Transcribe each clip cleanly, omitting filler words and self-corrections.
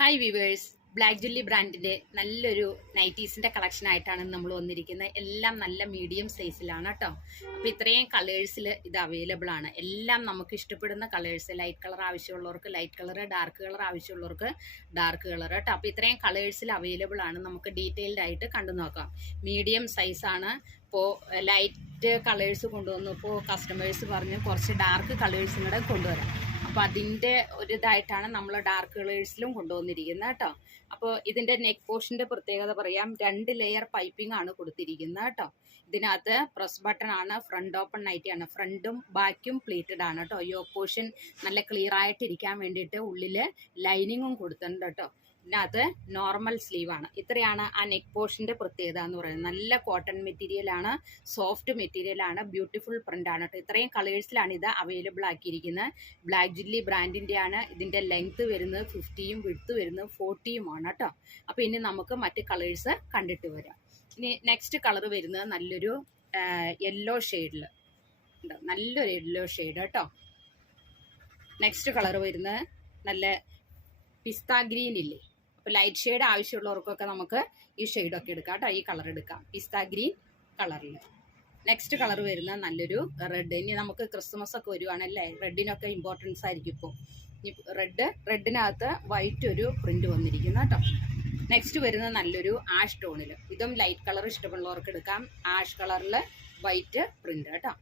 Hi viewers, black ജുല്ലി ബ്രാൻഡിന്റെ നല്ലൊരു നൈറ്റീസിന്റെ collection ആയിട്ടാണ് നമ്മൾ വന്നിരിക്കുന്നത്. എല്ലാം നല്ല മീഡിയം സൈസിലാണ് കേട്ടോ. അപ്പോൾ ഇത്രയും കളേഴ്സിൽ ഇത് അവൈലബിൾ ആണ്. എല്ലാം നമുക്ക് ഇഷ്ടപ്പെടുന്ന കളേഴ്സ്, ലൈറ്റ് കളർ ആവശ്യമുള്ളവർക്ക് ലൈറ്റ് കളർ, ഡാർക്ക് കളർ ആവശ്യമുള്ളവർക്ക് ഡാർക്ക് കളർ കേട്ടോ. അപ്പോൾ ഇത്രയും കളേഴ്സിൽ അവൈലബിൾ ആണ്. നമുക്ക് ഡീറ്റെയിൽഡ് ആയിട്ട് കണ്ടു നോക്കാം. മീഡിയം സൈസാണ്. ഇപ്പോൾ ലൈറ്റ് കളേഴ്സ് കൊണ്ടുവന്നു. ഇപ്പോൾ കസ്റ്റമേഴ്സ് പറഞ്ഞ് കുറച്ച് ഡാർക്ക് കളേഴ്സും കൂടെ കൊണ്ടുവരാം. അപ്പോൾ അതിൻ്റെ ഒരു ഇതായിട്ടാണ് നമ്മൾ ഡാർക്ക് കളേഴ്സിലും കൊണ്ടുവന്നിരിക്കുന്നത് കേട്ടോ. അപ്പോൾ ഇതിൻ്റെ നെക്ക് പോർഷൻ്റെ പ്രത്യേകത പറയാം. 2 ലെയർ പൈപ്പിംഗ് ആണ് കൊടുത്തിരിക്കുന്നത് കേട്ടോ. ഇതിനകത്ത് പ്രസ് ബട്ടൺ ആണ്, ഫ്രണ്ട് ഓപ്പൺ നൈറ്റിയാണ്. ഫ്രണ്ടും ബാക്കും പ്ലീറ്റഡ് ആണ് കേട്ടോ. യോക്ക് പോർഷൻ നല്ല ക്ലിയർ ആയിട്ടിരിക്കാൻ വേണ്ടിയിട്ട് ഉള്ളിൽ ലൈനിങ്ങും കൊടുത്തിട്ടുണ്ട് കേട്ടോ. ഇതിനകത്ത് നോർമൽ സ്ലീവാണ്. ഇത്രയാണ് ആ നെക്ക് പോർഷൻ്റെ പ്രത്യേകത എന്ന് പറയുന്നത്. നല്ല കോട്ടൺ മെറ്റീരിയലാണ്, സോഫ്റ്റ് മെറ്റീരിയലാണ്, ബ്യൂട്ടിഫുൾ പ്രിൻ്റ് ആണ് കേട്ടോ. ഇത്രയും കളേഴ്സിലാണ് ഇത് അവൈലബിൾ ആക്കിയിരിക്കുന്നത്. ബ്ലാക്ക് ജുല്ലി ബ്രാൻഡിൻ്റെ ആണ്. ഇതിൻ്റെ ലെങ്ത്ത് വരുന്നത് 50യും വിഡ്ത്ത് വരുന്നത് 40യുമാണ് കേട്ടോ. അപ്പോൾ ഇനി നമുക്ക് മറ്റ് കളേഴ്സ് കണ്ടിട്ട് വരാം. ഇനി നെക്സ്റ്റ് കളർ വരുന്നത് നല്ലൊരു യെല്ലോ ഷെയ്ഡിൽ, നല്ലൊരു യെല്ലോ ഷെയ്ഡ് കേട്ടോ. നെക്സ്റ്റ് കളർ വരുന്നത് നല്ല പിസ്ത ഗ്രീൻ ഇല്ലേ, അപ്പോൾ ലൈറ്റ് ഷെയ്ഡ് ആവശ്യമുള്ളവർക്കൊക്കെ നമുക്ക് ഈ ഷെയ്ഡൊക്കെ എടുക്കാം കേട്ടോ. ഈ കളർ എടുക്കാം, പിസ്ത ഗ്രീൻ കളറിൽ. നെക്സ്റ്റ് കളർ വരുന്നത് നല്ലൊരു റെഡ്. ഇനി നമുക്ക് ക്രിസ്മസ് ഒക്കെ വരുവാണല്ലേ, റെഡിനൊക്കെ ഇമ്പോർട്ടൻസ് ആയിരിക്കും ഇപ്പോൾ. ഇനി റെഡിനകത്ത് വൈറ്റ് ഒരു പ്രിന്റ് വന്നിരിക്കുന്നു കേട്ടോ. നെക്സ്റ്റ് വരുന്നത് നല്ലൊരു ആഷ് ടോണിൽ. ഇതും ലൈറ്റ് കളർ ഇഷ്ടമുള്ളവർക്ക് എടുക്കാം. ആഷ് കളറിൽ വൈറ്റ് പ്രിന്റ് കേട്ടോ.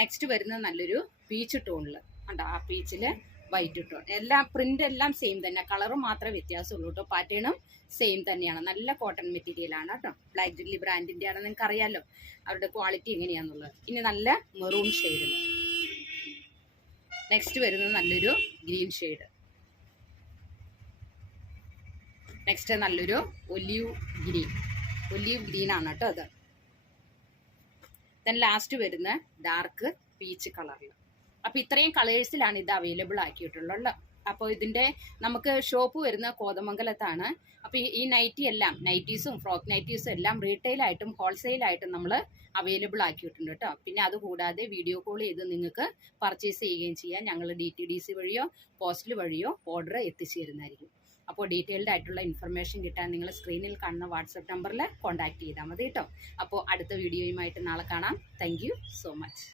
നെക്സ്റ്റ് വരുന്നത് നല്ലൊരു പീച്ച് ടോണിൽ ഉണ്ടോ. ആ പീച്ചിൽ വൈറ്റ് ടോൺ. എല്ലാം പ്രിന്റ് എല്ലാം സെയിം തന്നെ, കളറും മാത്രമേ വ്യത്യാസമുള്ളൂ കേട്ടോ. പാറ്റേണും സെയിം തന്നെയാണ്. നല്ല കോട്ടൺ മെറ്റീരിയൽ ആണ് കേട്ടോ. ബ്ലാക്ക് ജുല്ലി ബ്രാൻഡിൻ്റെ ആണ്. നിങ്ങൾക്ക് അറിയാമല്ലോ അവരുടെ ക്വാളിറ്റി എങ്ങനെയാണെന്നുള്ളത്. ഇനി നല്ല മെറൂൺ ഷെയ്ഡ്. നെക്സ്റ്റ് വരുന്നത് നല്ലൊരു ഗ്രീൻ ഷെയ്ഡ്. നെക്സ്റ്റ് നല്ലൊരു ഒലീവ് ഗ്രീൻ ആണ് കേട്ടോ അത്. ദെൻ ലാസ്റ്റ് വരുന്ന ഡാർക്ക് പീച്ച് കളറിൽ. അപ്പോൾ ഇത്രയും കളേഴ്സിലാണ് ഇത് അവൈലബിൾ ആക്കിയിട്ടുള്ളത്. അപ്പോൾ ഇതിൻ്റെ നമുക്ക് ഷോപ്പ് വരുന്ന കോതമംഗലത്താണ്. അപ്പോൾ ഈ നൈറ്റീസും ഫ്രോക്ക് നൈറ്റീസും എല്ലാം റീറ്റെയിലായിട്ടും ഹോൾസെയിലായിട്ടും നമ്മൾ അവൈലബിൾ ആക്കിയിട്ടുണ്ട് കേട്ടോ. പിന്നെ അതുകൂടാതെ വീഡിയോ കോൾ ചെയ്ത് നിങ്ങൾക്ക് പർച്ചേസ് ചെയ്യുകയും ചെയ്യാം. ഞങ്ങൾ DTDC വഴിയോ പോസ്റ്റൽ വഴിയോ ഓർഡർ എത്തിച്ചു തരുന്നതായിരിക്കും. അപ്പോൾ ഡീറ്റെയിൽഡ് ആയിട്ടുള്ള ഇൻഫർമേഷൻ കിട്ടാൻ നിങ്ങൾ സ്ക്രീനിൽ കാണുന്ന വാട്സപ്പ് നമ്പറിൽ കോൺടാക്ട് ചെയ്താൽ മതി കേട്ടോ. അപ്പോൾ അടുത്ത വീഡിയോയുമായിട്ട് നാളെ കാണാം. Thank you so much.